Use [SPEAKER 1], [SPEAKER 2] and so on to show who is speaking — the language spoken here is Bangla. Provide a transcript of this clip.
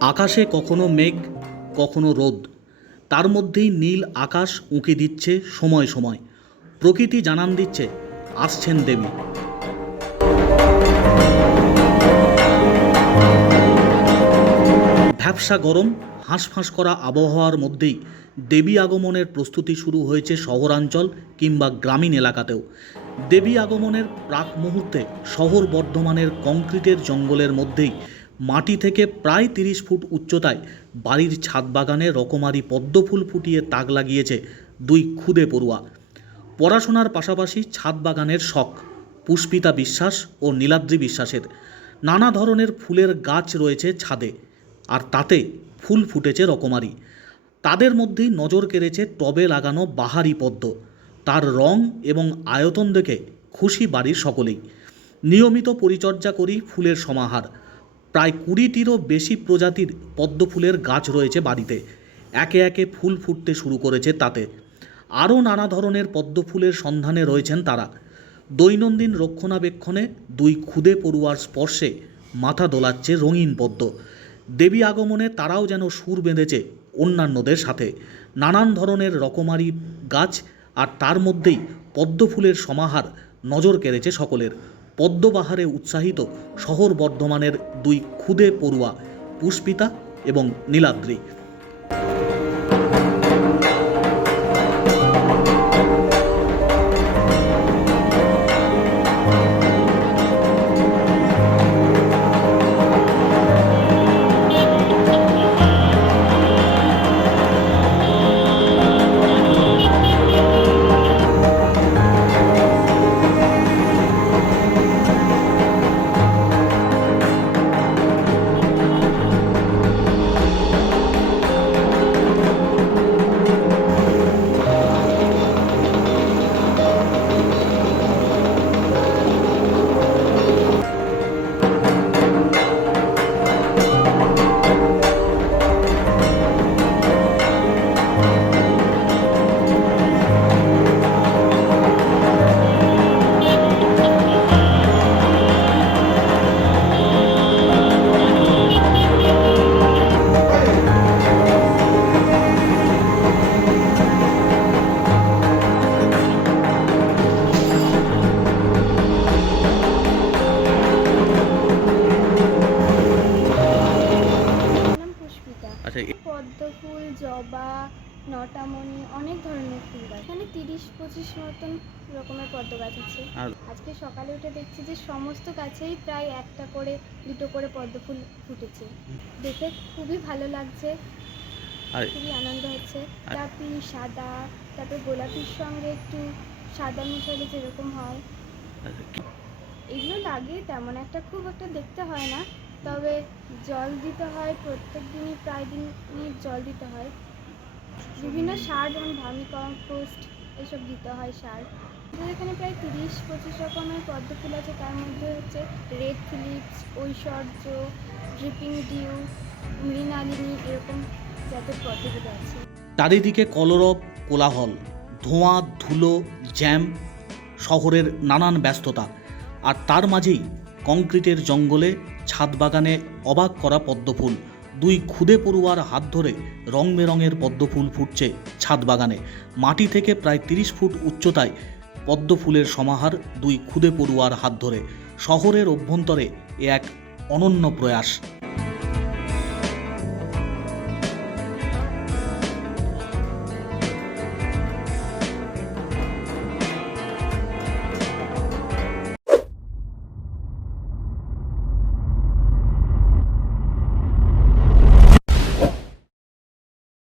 [SPEAKER 1] আকাশে কখনো মেঘ, কখনো রোদ। তার মধ্যেই নীল আকাশ উঁকি দিচ্ছে সময় সময়। প্রকৃতি জানান দিচ্ছে, আসছেন দেবী। ভ্যাবসা গরম, হাঁসফাঁস করা আবহাওয়ার মধ্যেই দেবী আগমনের প্রস্তুতি শুরু হয়েছে শহরাঞ্চল কিংবা গ্রামীণ এলাকাতেও। দেবী আগমনের প্রাক মুহূর্তে শহর বর্ধমানের কংক্রিটের জঙ্গলের মধ্যেই মাটি থেকে প্রায় তিরিশ ফুট উচ্চতায় বাড়ির ছাদ বাগানে রকমারি পদ্মফুল ফুটিয়ে তাক লাগিয়েছে দুই ক্ষুদে পড়ুয়া। পড়াশোনার পাশাপাশি ছাদ বাগানের শখ, পুষ্পিতা বিশ্বাস ও নীলাদ্রি বিশ্বাসের। নানা ধরনের ফুলের গাছ রয়েছে ছাদে, আর তাতে ফুল ফুটেছে রকমারি। তাদের মধ্যেই নজর কেড়েছে টবে লাগানো বাহারি পদ্ম। তার রং এবং আয়তন দেখে খুশি বাড়ির সকলেই। নিয়মিত পরিচর্যা করি ফুলের সমাহার। প্রায় কুড়িটিরও বেশি প্রজাতির পদ্ম ফুলের গাছ রয়েছে বাড়িতে। একে একে ফুল ফুটতে শুরু করেছে তাতে। আরও নানা ধরনের পদ্ম ফুলের সন্ধানে রয়েছেন তারা। দৈনন্দিন রক্ষণাবেক্ষণে দুই ক্ষুদে পড়ুয়ার স্পর্শে মাথা দোলাচ্ছে রঙিন পদ্ম। দেবী আগমনে তারাও যেন সুর বেঁধেছে অন্যান্যদের সাথে। নানান ধরনের রকমারি গাছ আর তার মধ্যেই পদ্ম ফুলের সমাহার নজর কেড়েছে সকলের। পদ্মবাহারে উৎসাহিত শহর বর্ধমানের দুই ক্ষুদে পড়ুয়া পুষ্পিতা এবং নীলাদ্রি।
[SPEAKER 2] পদ্ম ফুল জবা নটামণি অনেক ধরনের ফুল গাছ। এখানে তিরিশ পঁচিশ মতন রকমের পদ্ম গাছ আছে। আজকে সকালে উঠে দেখছি যে সমস্ত গাছেই প্রায় একটা করে দুটো করে পদ্ম ফুল ফুটেছে। দেখে খুবই ভালো লাগছে
[SPEAKER 1] আর
[SPEAKER 2] খুবই আনন্দ হচ্ছে। গোলাপি সাদা তারপর গোলাপির সঙ্গে একটু সাদা মিশালে যেরকম হয়।
[SPEAKER 1] আচ্ছা,
[SPEAKER 2] এগুলো লাগে তেমন একটা খুব একটা দেখতে হয় না। তবে জল দিতে হয়, প্রত্যেক দিনই প্রায় দিনই জল দিতে হয়। বিভিন্ন সার, যেমন ভার্মি কম্পোস্ট, এসব দিতে হয় সার। আমাদের এখানে প্রায় তিরিশ পঁচিশ রকমের পদ্ম ফুল আছে। তার মধ্যে হচ্ছে red Philips, Aishwarya, dripping dew, Mrinalini, এরকম জাতের পদ্মগুলো আছে।
[SPEAKER 1] চারিদিকে কলরব, কোলাহল, ধোঁয়া, ধুলো, জ্যাম, শহরের নানান ব্যস্ততা। আর তার মাঝেই কংক্রিটের জঙ্গলে ছাদ বাগানে অবাক করা পদ্মফুল। দুই ক্ষুদে পড়ুয়ার হাত ধরে রং বেরঙের পদ্মফুল ফুটছে ছাদ বাগানে মাটি থেকে প্রায় তিরিশ ফুট উচ্চতায় পদ্মফুলের সমাহার দুই ক্ষুদে পড়ুয়ার হাত ধরে। শহরের অভ্যন্তরে এ এক অনন্য প্রয়াস।